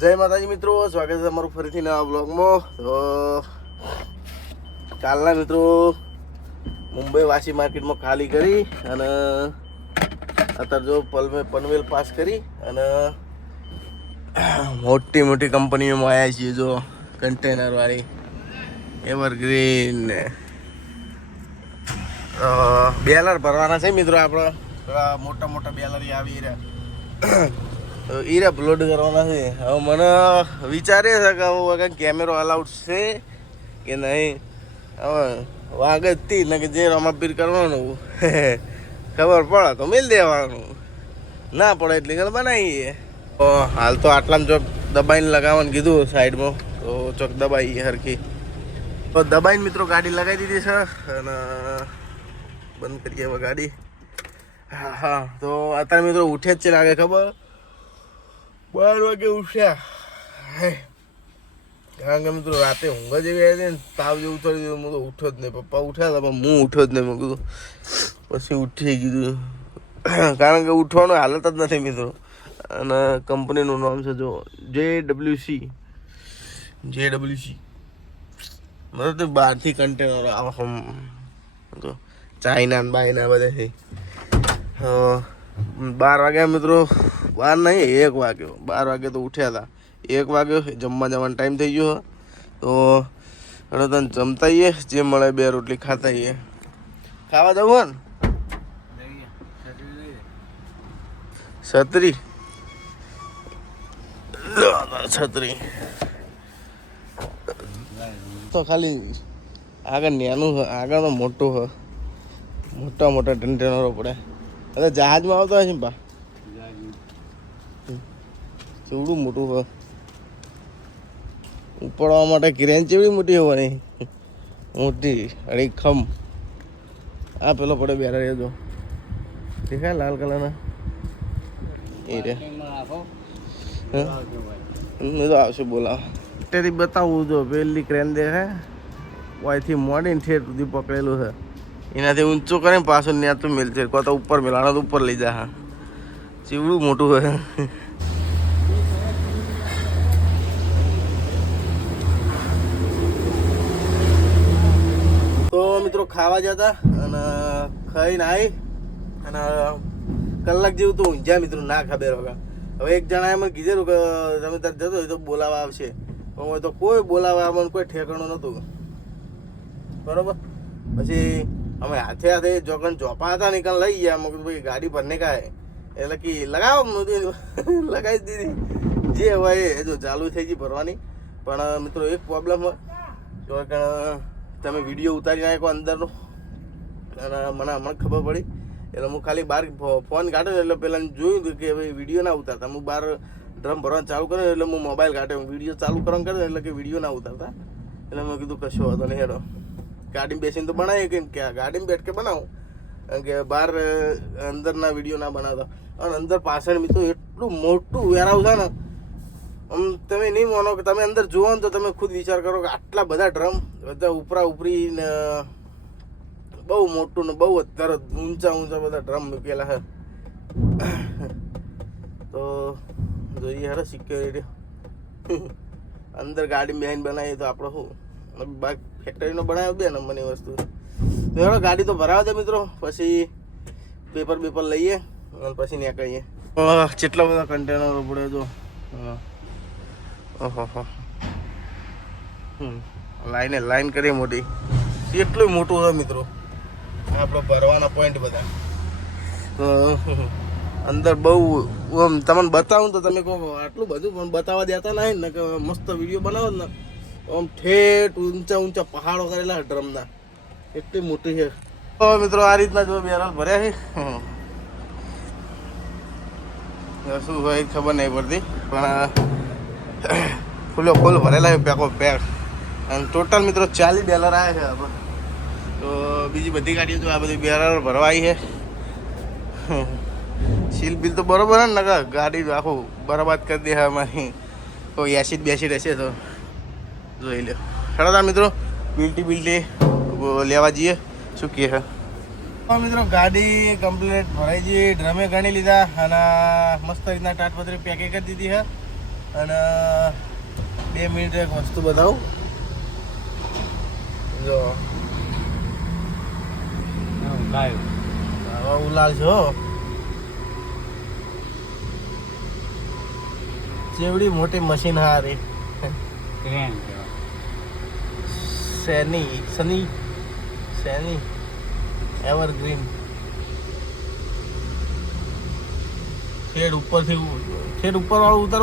જય માતાજી મિત્રો, સ્વાગત છે તમારું ફરીથી નવા બ્લોગમાં. તો કાલના મિત્રો મુંબઈ વાસી માર્કેટમાં ખાલી કરી અને અત્યારે જો પનવેલ પાસ કરી અને મોટી મોટી કંપનીઓમાં આવ્યા છીએ. જો કન્ટેનરવાળી એવરગ્રીન બેલર ભરવાના છે મિત્રો. આપણે મોટા મોટા બેલર આવી રહ્યા ઈરે અપલોડ કરવાના છે. હવે મને વિચારે છે કે હવે કેમેરો અલાઉડ છે કે નહીં. હવે વાગે જ તી ને કે જે રમાપીર કરવાનું ખબર પડે તો મિલ દેવાનું, ના પડે એટલી ઘર બનાવીએ. તો હાલ તો આટલામાં ચોક દબાઈને લગાવવાનું કીધું સાઈડમાં, તો ચોક દબાઈએ હરખી. તો દબાઈને મિત્રો ગાડી લગાવી દીધી છે અને બંધ કરીએ હવે ગાડી. હા હા, તો અત્યારે મિત્રો ઉઠે જ છે લાગે ખબર 12 વાગે ઉઠ્યા. કારણ કે મિત્રો રાતે ઊંઘ જેવી આવી ને તાવ જેવું ચડી ગયું. હું તો ઉઠ્યો જ નહીં. પપ્પા ઉઠ્યા હતા પણ હું ઉઠ્યો જ નહીં. મેં કીધું પછી ઉઠી કીધું, કારણ કે ઉઠવાનો હાલત જ નથી મિત્રો. અને કંપનીનું નામ છે જો JWC. મતલબ તો બહારથી કન્ટેનર આવે તો ચાઇના ને બાયના બધા. 12 વાગ્યા મિત્રો, 12 નહીં 1 વાગ્યો. 12 વાગે તો ઉઠ્યા હતા. 1 વાગ્યો જમવા જવાનો ટાઈમ થઈ ગયો. તો હવે તને જમતા આવીએ, જે મળે 2 રોટલી ખાતા આવીએ. ખાવા જવું ને છત્રી તો ખાલી આગળ નાનું છે, આગળ તો મોટું છે. મોટા મોટા કન્ટેનરો પડે. અરે જહાજમાં આવતો હોય છે પા, કેવડું મોટું હોય. ઉપડવા માટે ક્રેન કેવડી મોટી હોવાની, મોટી અડીખમ. આ પેલો પડે બેરા જો દેખાય લાલ કલરના એ રે તો આવશે બોલાવ. ટેરી બતાવું જો પેલી ક્રેન દેખાય અહીંથી મોડીને ઠેર સુધી પકડેલું છે. એનાથી ઊંચો કરે પાછું ત્યાં તો મિલશે. કો તો ઉપર મિલાણો તો ઉપર લઈ જા. હા ચીવડું મોટું હોય. તો મિત્રો ખાવા જતા અને ખાઈને આવી અને કલાક જેવું તો ઊંઝ્યા મિત્રો, ના ખબર વગર. હવે એક જણાએ મને કીધેલું કે તમે તાર જતો હોય તો બોલાવા આવશે. પણ તો કોઈ બોલાવા આવવાનું કોઈ ઠેકાણું નહોતું બરોબર. પછી અમે હાથે હાથે જોકન ચોપા હતા ને કાલ લઈ ગયા. મેં ભાઈ ગાડી ભરને કાંઈ એટલે કે લગાવો લગાવી દીધી. જે હોય એ જો ચાલુ થઈ ગઈ ભરવાની. પણ મિત્રો એક પ્રોબ્લેમ હોય તો કે તમે વિડીયો ઉતારી નાખો અંદરનો, અને મને હમણાં ખબર પડી. એટલે હું ખાલી બહાર ફોન કાઢ્યો એટલે પહેલાં જોયું હતું કે ભાઈ વિડીયો ના ઉતારતા. હું બહાર ડ્રમ ભરવાનું ચાલુ કર્યો એટલે હું મોબાઈલ કાઢ્યો, વિડીયો ચાલુ કરવાનું કર્યો એટલે કે વિડીયો ના ઉતારતા. એટલે મેં કીધું કશો હતો નહીં, હેડો ગાડીમાં બેસીને તો બનાવીએ કે ગાડીમાં બેઠ કે બનાવું, કારણ કે બહાર અંદરના વિડીયો ના બનાવતા. અને અંદર પાછળ મિત્રો એટલું મોટું વેરહાઉસ છે ને, આમ તમે નહીં માનો કે તમે અંદર જુઓ ને તો તમે ખુદ વિચાર કરો કે આટલા બધા ડ્રમ બધા ઉપરા ઉપરી ને બહુ મોટું ને બહુ વધારે ઊંચા બધા ડ્રમ મૂકેલા છે. તો જોઈએ હેડો સિક્યોરિટી અંદર ગાડી બેહીને બનાવીએ તો આપણે શું બાઇક ફેક્ટરીનો બનાવ્યો 2 નંબરની વસ્તુ. તો હેડો ગાડી તો ભરાવા દે મિત્રો, પછી પેપર લઈએ અને પછી નીકળીએ. કેટલા બધા કન્ટેનરો પડે જો. ઓહો લાઈન કરીએ મોટી. એટલું મોટું હોય મિત્રો આપણો ભરવાના પોઈન્ટ બધા. તો અંદર બહુ આમ તમને બતાવું તો તમે કહો આટલું બધું પણ બતાવવા દેતા નહીં ને કે મસ્ત વિડીયો બનાવો ને આમ ઠેઠ ઊંચા પહાડો કરેલા ડ્રમના. એટલી મોટી છે. તો મિત્રો આ રીતના જો બેરલ ભર્યા છે. શું હોય ખબર નહીં પડતી, પણ ફૂલ ભરેલા પેકો પેક. અને ટોટલ મિત્રો 40 બેલર આવ્યા છે આપણે. તો બીજી બધી ગાડીઓ તો આ બધી બેરલ ભરવાઈ છે. સીલ બિલ તો બરોબર ને નકા ગાડી આખું બરબાદ કરી દે અમારી. કોઈ એસિડ હશે તો જોઈ લો. ખરા મિત્રો બિલ્ટી લેવા જઈએ શું કહે છે. મિત્રો ગાડી કમ્પ્લીટ ભરાઈ ગઈ, ડ્રમે ગણી લીધા અને મસ્ત રીતના ટાટપત્રી પેકિંગ કરી દીધી છે. અને 2 મિનિટ એક વસ્તુ બતાવું. જો હવે ઉલાળ છો જેવડી મોટી મશીન હારી સની એવરગ્રીન છેડ ઉપર વાળું ઉતરે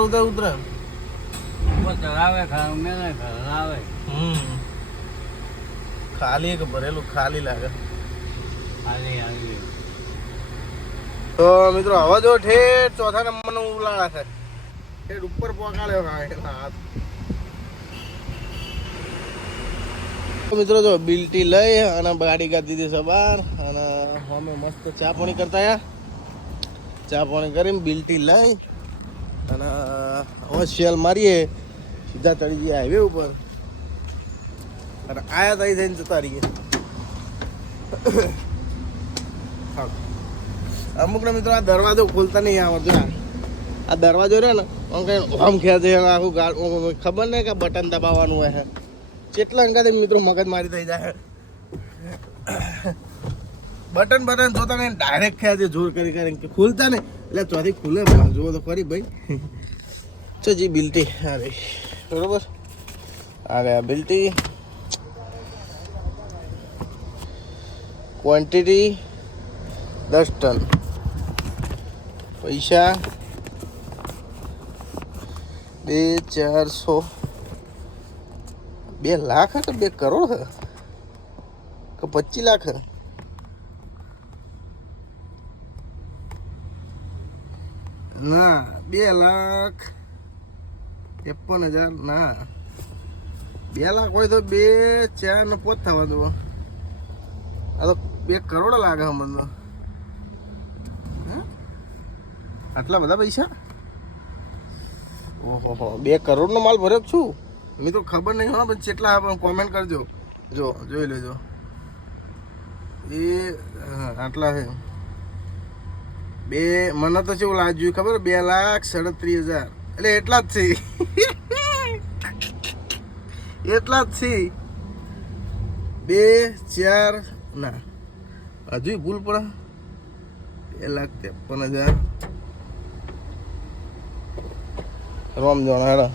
ચલાવે ચલાવે. ખાલી કે ભરેલું ખાલી લાગે. ખાલી તો મિત્રો હવે જો ઠેઠ ચોથા નંબર નું ઉલાળા છે. ઠેઠ ઉપર પોકાળ્યો હાથ. મિત્રો જો બિલ્ટી લઈ અને ગાડી કાઢી દીધી છે બહાર અને અમે મસ્ત ચા પાણી કરતા ચા પાણી કરીને બિલ્ટી લઈ અને હવે શેલ મારીએ સીધા ચડી જઈએ હાઈવે ઉપર અને આયા તઈ થઈને જતા રહીએ. અમુક ને મિત્રો આ દરવાજો ખોલતા નહીં આવડતો. આ દરવાજો રહ્યો ને આમ કઈ આમ ખેંચે આખું ખબર નહીં કે બટન દબાવવાનું હોય. કેટલા અંગાતે મિત્રો મગજ મારી થઈ જાય. બટન જોતા ને ડાયરેક્ટ ખેંચે જોર કરી કે ખુલતા ને એટલે ચોથી ખુલે. જુઓ તો ખરી ભાઈ. ચો જી બિલ્ટી હા ભાઈ બરોબર આ ગયા બિલ્ટી. Quantity 10 ton. પૈસા 2,400. 2 લાખ કે 2 કરોડ કે 25 લાખ? ના 2,53,000 ના 2 લાખ હોય તો 2, 4 ને 5 થવા દો. આ તો 2 કરોડ લાગે મને. આટલા બધા પૈસા? ઓહો 2 કરોડનો માલ ભર્યો છું મિત્રો. ખબર નહીં હા પણ કેટલા પણ કોમેન્ટ કરજો. જો જોઈ લેજો એ આટલા છે. મને તો કેવું લાગ્યું ખબર 2,37,000 એટલે એટલા જ છે. એટલા જ છે. 2, 4 ના હજુ ભૂલ પડે. 2,53,000 રોમ જોણ હેડો.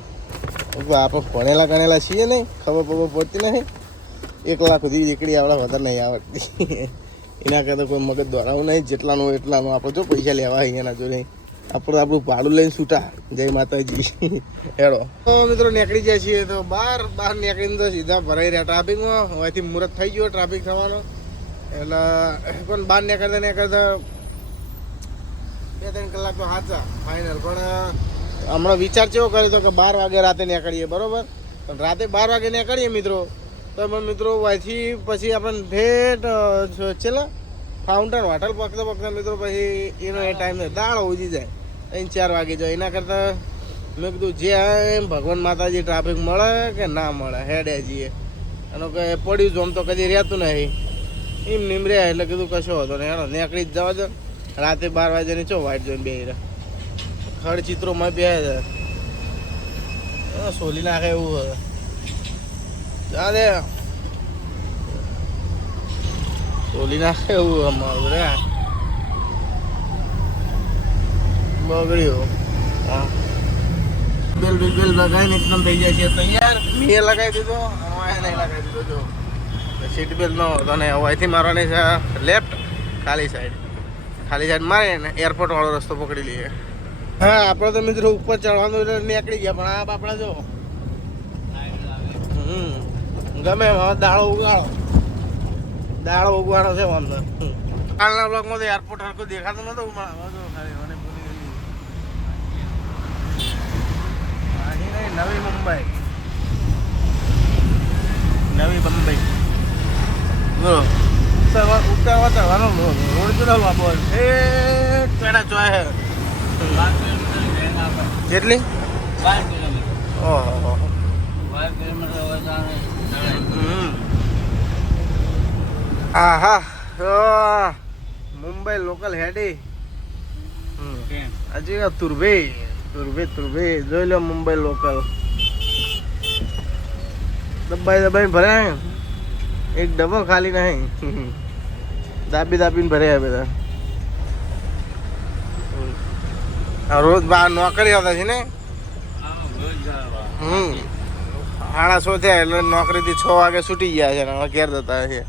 આપણે ભણેલા ગણેલા છીએ નહીં ખબર પડતી નહીં. 1 લાખ સુધી દીકરી આવડે વધારે નહીં આવડતી. એના કરતાં કોઈ મગજ દોડાવું નહીં. જેટલાનું એટલાનું આપણે જો પૈસા લેવા અહીંયાના જો નહીં આપણું ભાડું લઈને છૂટા. જય માતાજી હેડો. તો મિત્રો નીકળી જાય છીએ તો બહાર નીકળીને તો સીધા ભરાઈ રહ્યા ટ્રાફિકમાં. હવેથી મુહૂર્ત થઈ ગયો ટ્રાફિક થવાનો એટલે પણ બહાર નીકળતા 2-3 કલાક તો સાચા ફાઇનલ. પણ હમણાં વિચાર કેવો કર્યો હતો કે 12 વાગે રાતે નીકળીએ બરોબર. પણ રાતે 12 વાગે નીકળીએ મિત્રો તો પણ મિત્રો અહીંથી પછી આપણને ઠેઠ છેલ્લા ફાઉન્ટેન હોટલ પકતા મિત્રો પછી એનો એ ટાઈમ દાળ ઉજી જાય 3-4 વાગે જાય. એના કરતાં મેં કીધું જે એમ ભગવાન માતાજી ટ્રાફિક મળે કે ના મળે હેડે જઈએ. અને કે પડ્યું જોમ તો કદી રહેતું નહીં એમ નીમ રહ્યા એટલે કીધું કશો હતો ને હેડો નીકળી જ જવા દો. રાતે 12 વાગ્યાની ચો વાઇટ જોઈને બે ખડ ચિત્રોમાં બે સોલી નાખે એવું ચાલે. સોલી નાખે એવું અમારું રે બગડ્યું. હા બેલ લગાવીને એકદમ થઈ જાય છે તૈયાર. મેં લગાવી દીધો નહીં લગાવી દીધો. જો સીટ બેલ્ટ નો હતો ને હવેથી મારવાની છે લેફ્ટ ખાલી સાઈડ મારે ને એરપોર્ટ વાળો રસ્તો પકડી લઈએ. હા આપણે તો મિત્રો ઉપર ચડવાનું એટલે નીકળી ગયા. પણ આ બાપડા જો ગમે દાળો ઉગાડો છે અમને. કાલના બ્લોગમાં તો એરપોર્ટ હરખું દેખાતું નતું. નવી મુંબઈ બોલો ઉતારવા ચડવાનો રોડ કેટલો લાંબો એ પેડા ચોય કેટલી? 12 કિલોમીટર. ઓહો 12 કિલોમીટર હા મુંબઈ લોકલ હેડી હજી તુરભાઈ તુરભી જોઈ લો મુંબઈ લોકલ દબાઈ ભરાય એક ડબ્બો ખાલી નહીં દાબીને ભર્યા બધા રોજ બહાર નોકરી આવતા છે ને સાડા 6 થયા એટલે નોકરીથી 6 વાગે છૂટી ગયા છે ને હવે ઘેર જતા છે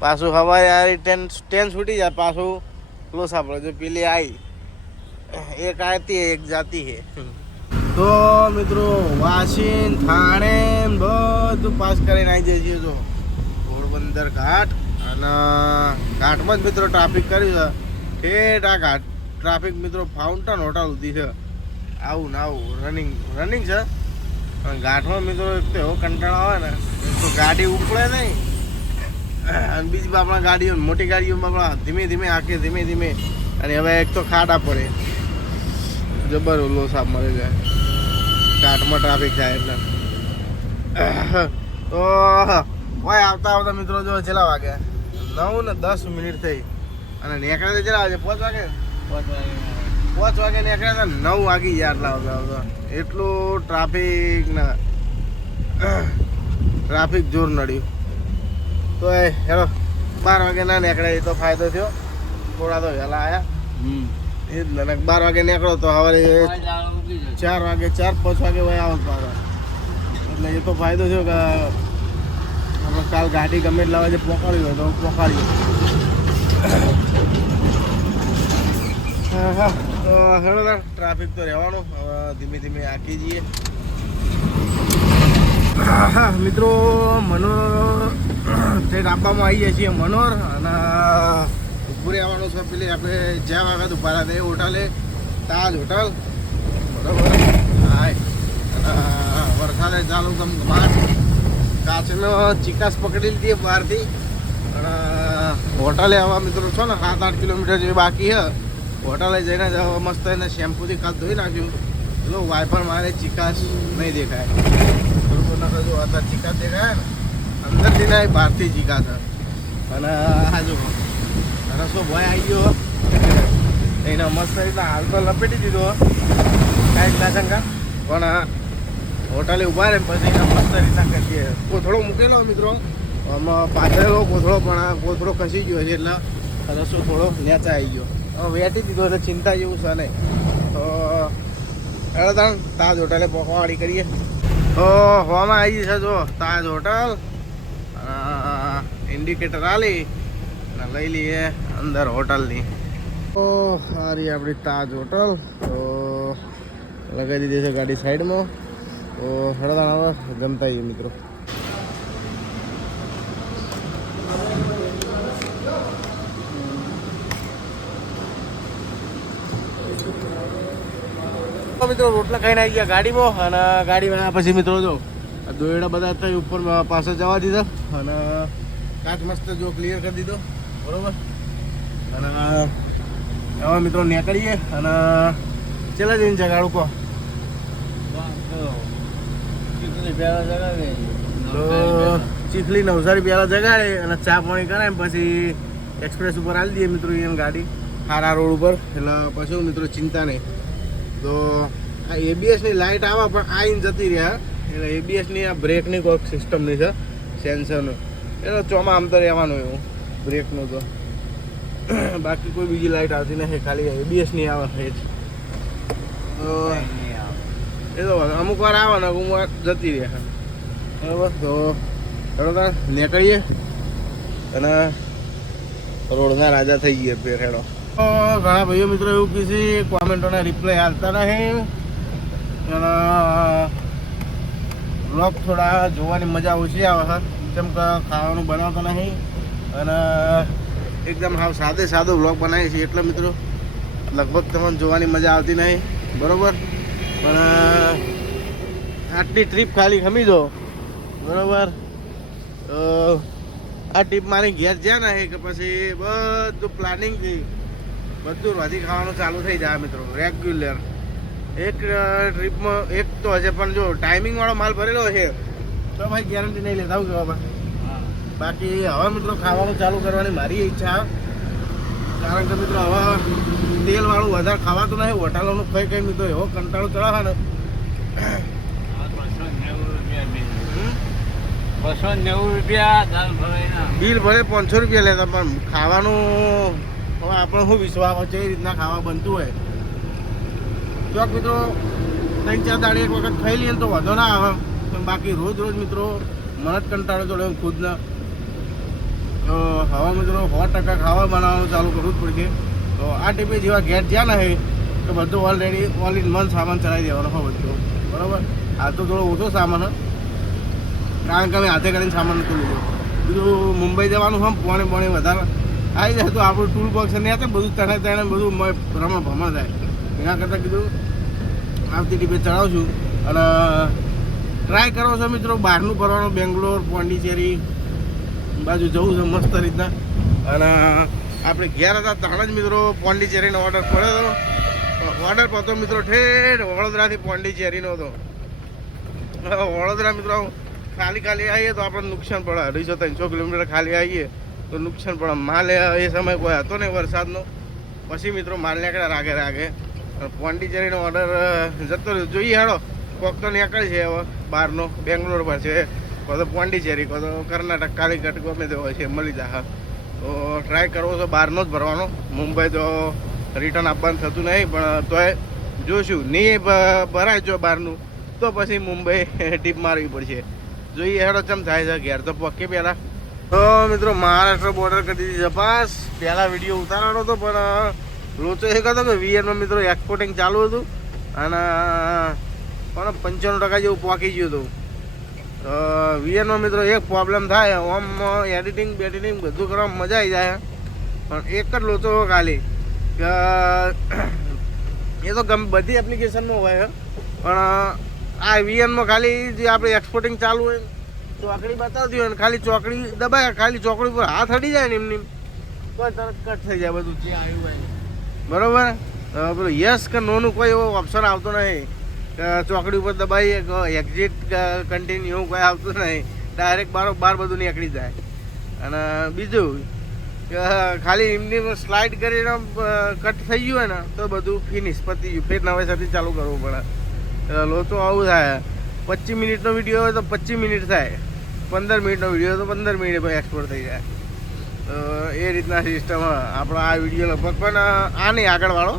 પાછું સવારે યાર ટ્રેન છૂટી જાય પાછું લોસ આપણે જો પેલી આવી એક આતી એક જાતી છે તો મિત્રો વાશીન થાણે બધું પાસ કરીને આવી જઈએ છીએ જો પોરબંદર ઘાટ અને ઘાટમાં જ મિત્રો ટ્રાફિક કર્યું છે ઠેઠ આ ઘાટ ટ્રાફિક મિત્રો ફાઉન્ટન હોટલ સુધી છે આવું ને આવું રનિંગ છે અને ઘાટમાં મિત્રો એક તો એવો કંટાળો આવે ને એક તો ગાડી ઉપડે નહીં અને બીજી આપણા ગાડીઓ મોટી ગાડીઓમાં આપણા ધીમે હાકે ધીમે અને હવે એક તો ખાડા પડે જબર લોસાપ મળે જાય ઘાટમાં ટ્રાફિક થાય એટલે તો કોઈ આવતા મિત્રો જો છેલ્લા વાગે 9 ને 10 મિનિટ થઈ અને નીકળે તો ચલા વાગે 5 વાગે નીકળે તો 9 વાગી ગયા આટલા આવતા એટલું ટ્રાફિક જોર નડ્યું તો એ હેલો 12 વાગે ના નીકળે એ તો ફાયદો થયો થોડા તો વહેલા આવ્યા એ જ ને 12 વાગે નીકળો તો સવારે 4 વાગે 4-5 વાગે વહી આવો પાછા એટલે એ તો ફાયદો થયો કે આપણે કાલ ગાડી ગમે એટલા વાગે પહોંચાડી હોય તો પહોંચાડીએ હા તો હેડો ટ્રાફિક તો રહેવાનું હવે ધીમે આકી જઈએ હા મિત્રો મનોર ટ્રેન આપવામાં આવી જાય છીએ મનોર અને ઉભું આવવાનું છે પેલી આપણે જ્યાં વખત ઉભા રહ્યા એ હોટલે તાજ હોટલ બરાબર હા વરસાદે ચાલુ માર કાચનો ચિકાસ પકડી લીધી બહારથી અને હોટલે આવવા મિત્રો છો ને 7-8 કિલોમીટર જેવી બાકી છે હોટલે જઈને મસ્ત એને શેમ્પૂથી કાલ ધોઈ નાખ્યું જો વાઇપર મારે ચિકાસ નહીં દેખાય બરોબર જો અત્યારે ચિકાસ દેખાય ને અંદરથી ના બહારથી ચિકાસ અને આ જો રસો ભાઈ આવી ગયો એને મસ્ત રીતના હાલ તો લપેટી દીધો કાંઈક ના શંકા પણ હોટલે ઉભા રહે પછી એના મસ્ત રીતના કરીએ કોથળો મૂકેલો મિત્રો આમાં પાથરેલો કોથળો પણ કોથળો ખસી ગયો છે એટલે રસો થોડો નેચા આવી ગયો હવે વેટી દીધો એટલે ચિંતા જેવું છે નહીં તો તાણ તાજ હોટલે પહોંચવાડી કરીએ તો હોવામાં આવી છે જો તાજ હોટલ ઇન્ડિકેટર આલી અને લઈ લઈએ અંદર હોટલની તો સારી આપણી તાજ હોટલ તો લગાવી દીધી છે ગાડી સાઈડમાં તો હળદાણ હવે જમતા આવીએ મિત્રો મિત્રો રોટલા ખાઈને આવી ગયા ગાડીમાં અને ગાડીમાં પછી મિત્રો જો દોયડા બધા થઈ ઉપર પાછળ જવા દીધા અને કાચ મસ્ત જો ક્લિયર કરી દીધો બરોબર અને હવે મિત્રો નીકળીએ અને ચેલા જઈને જગાડું કહો તો ચીખલી નવસારી પહેલાં જગાડે અને ચા પાણી કરાય પછી એક્સપ્રેસ ઉપર આવી દઈએ મિત્રો એમ ગાડી હારા રોડ ઉપર એટલે પછી મિત્રો ચિંતા નહીં તો આ એબીએસની લાઇટ આવે પણ આવીને જતી રહ્યા એટલે એબીએસની આ બ્રેકની કોઈક સિસ્ટમની છે સેન્સરનું એટલે ચોમાં આમ તો રહેવાનું એવું બ્રેકનું તો બાકી કોઈ બીજી લાઇટ આવતી નથી ખાલી એબીએસની આવે એ જ એ તો અમુક વાર આવે ને અમુક વાર જતી રહે બરાબર તો બરાબર નીકળીએ અને રોડના રાજા થઈ ગયા ફેર હેડો ઘણા ભાઈઓ મિત્રો એવું કીધું કોમેન્ટોના રિપ્લાય આવતા નહીં અને બ્લોગ થોડા જોવાની મજા ઓછી આવે છે કેમ કે ખાવાનું બનાવતો નહીં અને એકદમ હાવ સાદો બ્લોગ બનાવીએ છીએ એટલે મિત્રો લગભગ તમને જોવાની મજા આવતી નહીં બરાબર પણ આટલી ટ્રીપ ખાલી ખમી દો બરાબર તો આ ટ્રીપ મારી ઘેર જ્યાં ને કે પછી બધું પ્લાનિંગથી બધું રાજી ખાવાનું ચાલુ થઈ જાય મિત્રો રેગ્યુલર એક ટ્રીપમાં એક તો હશે પણ જો ટાઈમિંગવાળો માલ ભરેલો છે તો ભાઈ ગેરંટી નહીં લેતા આવું જવાબ બાકી હવે મિત્રો ખાવાનું ચાલુ કરવાની મારી ઈચ્છા કારણ કે મિત્રો હવે તેલ વાળું વધારે ખાવાતું નહીં. હોટલોનું ખાઈ ખાઈ મિત્રો એવો કંટાળો ચડાવે ને. 290 રૂપિયા દાલ ફ્રાયના. બિલ ભલે 500 રૂપિયા લેતા પણ ખાવાનું હવે આપણે શું વિશ્વાસ હોય એ રીતના ખાવા બનતું હોય. ચોક મિત્રો 3-4 દાડે એક વખત ખાઈ લઈએ ને તો વાંધો ના આવે. પણ બાકી રોજ રોજ મિત્રો મને જ કંટાળો ચડે ખુદને. તો હવે મિત્રો 100% ખાવા બનાવવાનું ચાલુ કરવું જ પડશે. તો આ ટીપે જેવા ગેટ જ્યાં ને તો બધું ઓલરેડી ઓલ ઇન વન સામાન ચલાવી દેવાનો હોય બધું બરાબર. હાલ તો થોડો ઓછો સામાન કારણ કે અમે હાથે કરીને સામાન નથી લીધો. બીજું મુંબઈ જવાનું હોય પોણે વધારે આવી જાય તો આપણું ટૂલ બોક્સ નહીં હતા બધું તણે બધું ભ્રમણ થાય. એના કરતાં કીધું આવતી ટીપે ચડાવશું. અને ટ્રાય કરો છો મિત્રો બહારનું ફરવાનું. બેંગ્લોર, પોંડિચેરી બાજુ જવું છે મસ્ત રીતના. અને આપણે ઘેર હતા ત્રણ જ મિત્રો પોંડિચેરીનો ઓર્ડર પડ્યો હતો. ઓર્ડર પડતો મિત્રો ઠેઠ વડોદરાથી પોંડિચેરીનો હતો. વડોદરા મિત્રો ખાલી આવીએ તો આપણને નુકસાન પડે. 200-300 કિલોમીટર ખાલી આવીએ તો નુકસાન પડે. માલ એ સમય કોઈ હતો ને વરસાદનો. પછી મિત્રો માલ નીકળ્યા રાગે. પોંડિચેરીનો ઓર્ડર જતો રહ્યો. જોઈએ હેડો કોક તો નીકળે છે હવે બહારનો. બેંગ્લોર પર છે, કોઈ તો પોંડિચેરી, કોઈ તો કર્ણાટક, કાલીકટ ગમે તે હોય છે મળી જાય. તો ટ્રાય કરવો છે બહારનો જ ભરવાનો. મુંબઈ તો રિટર્ન આપવાનું થતું નહીં પણ તોય જોઈશું. નહીં ભરાય જો બહારનું તો પછી મુંબઈ ટીપ મારવી પડશે. જોઈએ હેડો ચમ થાય છે. ઘેર તો પક્કે પહેલાં તો મિત્રો મહારાષ્ટ્ર બોર્ડર કરી દીધી જપાસ. પહેલાં વિડીયો ઉતારવાનો હતો પણ લોચો એક હતો કે વીએનમાં મિત્રો એક્સપોર્ટિંગ ચાલુ હતું અને પણ 95% જેવું પહોંચી ગયું હતું. વીએનમાં મિત્રો એક પ્રોબ્લેમ થાય. આમ એડિટિંગ બેડિટિંગ બધું કરવામાં મજા આવી જાય પણ એક જ લોચો ખાલી કે એ તો બધી એપ્લિકેશનમાં હોય પણ આ વીએનમાં ખાલી જે આપણે એક્સપોર્ટિંગ ચાલુ હોય ચોકડી બતાવતી હોય ને ખાલી ચોકડી દબાય ખાલી ચોકડી ઉપર હાથ અડી જાય ને એમની કોઈ તરત કટ થઈ જાય બધું જે આવ્યું હોય બરાબર. પેલું યસ કે નોનું કોઈ એવો ઓપ્શન આવતો નહીં કે ચોકડી ઉપર દબાઈએ એક્ઝિટ કન્ટિન્યુ એવું કોઈ આવતું નહીં. ડાયરેક્ટ બાર બધું નીકળી જાય. અને બીજું કે ખાલી એમની સ્લાઇડ કરીને કટ થઈ ગયું હોય ને તો બધું ફિનિશ પતી ગયું. ફેર નવેસરથી ચાલુ કરવું પડે. લોચો આવું થાય. 25 મિનિટનો વિડીયો હોય તો 25 મિનિટ થાય. 15 મિનિટનો વિડીયો હોય તો 15 મિનિટ એક્સપોર્ટ થઈ જાય. એ રીતના સિસ્ટમ આપણો આ વિડીયો લગભગ પણ આ નહીં આગળવાળો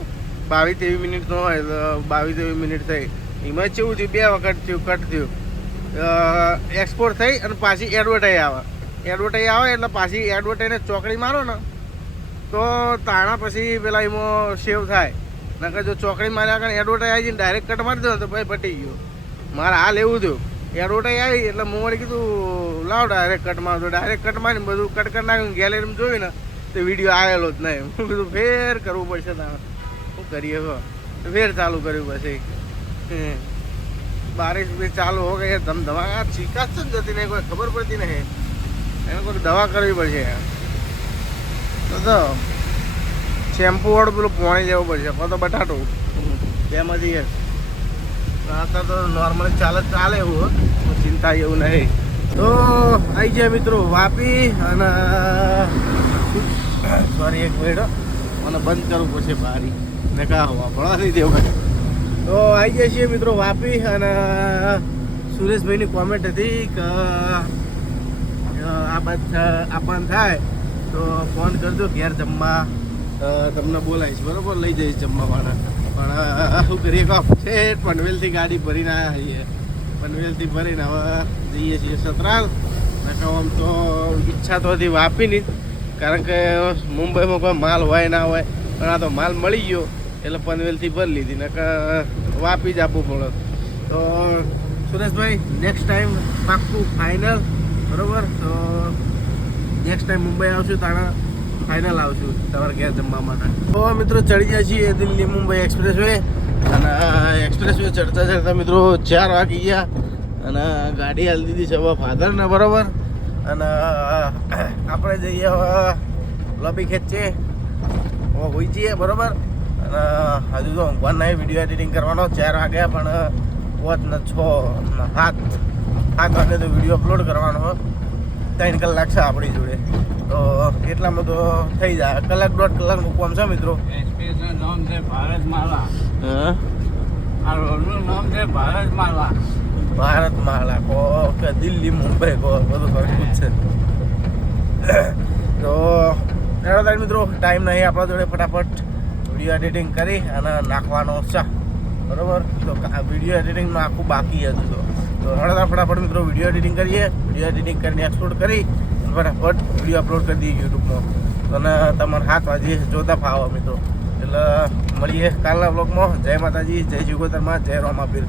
22-23 મિનિટનો હોય તો 22-23 મિનિટ થઈ. એમાં કેવું થયું 2 વખત થયું કટ થયું. એક્સપોર્ટ થઈ અને પાછી એડવર્ટાઈઝ આવે. એડવર્ટાઈઝ આવે એટલે પાછી એડવર્ટાઈઝને ચોકડી મારો ને તો તાણા પછી પેલા એમાં સેવ થાય. નકર જો ચોકડી માર્યા આગળ એડવર્ટાઈઝ આવી જઈને ડાયરેક્ટ કટ મારી દો તો ભાઈ પટી ગયો. મારે હાલ એવું થયું એડવર્ટાઈઝ આવી એટલે હું વળી કીધું લાવ ડાયરેક્ટ કટ મારતો. ડાયરેક્ટ કટ મારીને બધું કટ કરી નાખ્યું. ગેલેરીમાં જોયું ને તો વિડીયો આવેલો જ નહીં. હું કીધું ફેર કરવું પડશે તારે શું કરીએ તો ફેર ચાલુ કર્યું પછી. બારિશ બી ચાલુ હો ગઈ ધમધમા. ચીકાશ જ જતી નહીં કોઈ ખબર પડતી નહીં. એને કોઈ દવા કરવી પડશે તો શેમ્પુ વાળું પેલું પાણી જવું પડશે કાં તો બટાટું બેમાંથી. અત્યારે તો નોર્મલી ચાલે એવું ચિંતા એવું નહીં. તો આવી જાય મિત્રો વાપી અને સોરી એક મિનિટ મને બંધ કરવું પડશે બારી ને કા હવા ભણવા નહીં દેવું. તો આવી જાય છીએ મિત્રો વાપી અને સુરેશભાઈની કોમેન્ટ હતી કે આ બાદ આપણને થાય તો ફોન કરજો ઘેર જમવા તમને બોલાવીશ બરાબર. લઈ જઈશ જમવાવાળા. પણ શું કરીએ કહો છે પનવેલથી ગાડી ભરીને આવ્યા છીએ. પનવેલથી ભરીને હવે જઈએ છીએ સતરાલ. નકા આમ તો ઈચ્છા તો હતી વાપીની જ કારણ કે મુંબઈમાં કોઈ માલ હોય ના હોય પણ આ તો માલ મળી ગયો એટલે પનવેલથી ભરી લીધી. નકા વાપી જ આપવું પડે. તો સુરેશભાઈ નેક્સ્ટ ટાઈમ પાક્કું ફાઇનલ બરાબર. તો નેક્સ્ટ ટાઈમ મુંબઈ આવશું તાણા ફાઇનલ આવશું તમારે ઘેર જમવા માટે. તો મિત્રો ચડી જાય છીએ દિલ્હી મુંબઈ એક્સપ્રેસ વે. અને એક્સપ્રેસ વે ચડતા મિત્રો 4 વાગી ગયા અને ગાડી હાલી દીધી છે હવે ફાધરને બરાબર. અને આપણે જઈએ હવે લોબી ખેંચીએ હવે હોઈ જઈએ બરાબર. અને હજુ તો ઊંઘવાનું નહીં. વિડીયો એડિટિંગ કરવાનો 4 વાગ્યા પણ 5 ને 6 ને 7 વાગે તો વિડીયો અપલોડ કરવાનો 3 કલાક છે આપણી જોડે. તો એટલામાં તો થઈ જાય કલાક દોઢ કલાકનું કામ છે મિત્રો. એક્સપ્રેસનું નામ છે ભારતમાલા. હા આ રોડનું નામ છે ભારતમાલા. ભારતમાલા કહો કે દિલ્હી મુંબઈ કહો બધું સરખું જ છે. તો ચાલો મિત્રો ટાઈમ નહીં આપણા જોડે, ફટાફટ વિડીયો એડિટિંગ કરી અને નાખવાનો છે બરોબર. તો વિડીયો એડિટિંગમાં આખું બાકી હતું તો ફટાફટ મિત્રો વિડીયો એડિટિંગ કરીએ. વિડીયો એડિટિંગ કરીને એક્સપોર્ટ કરી ફટાફટ વિડીયો અપલોડ કરી દઈએ યુટ્યુબમાં. અને તમારે 7 વાગે જોતા ફાવો મિત્રો. એટલે મળીએ કાલના બ્લોગમાં. જય માતાજી, જય જુગોતરમાં, જય રોમાપીર.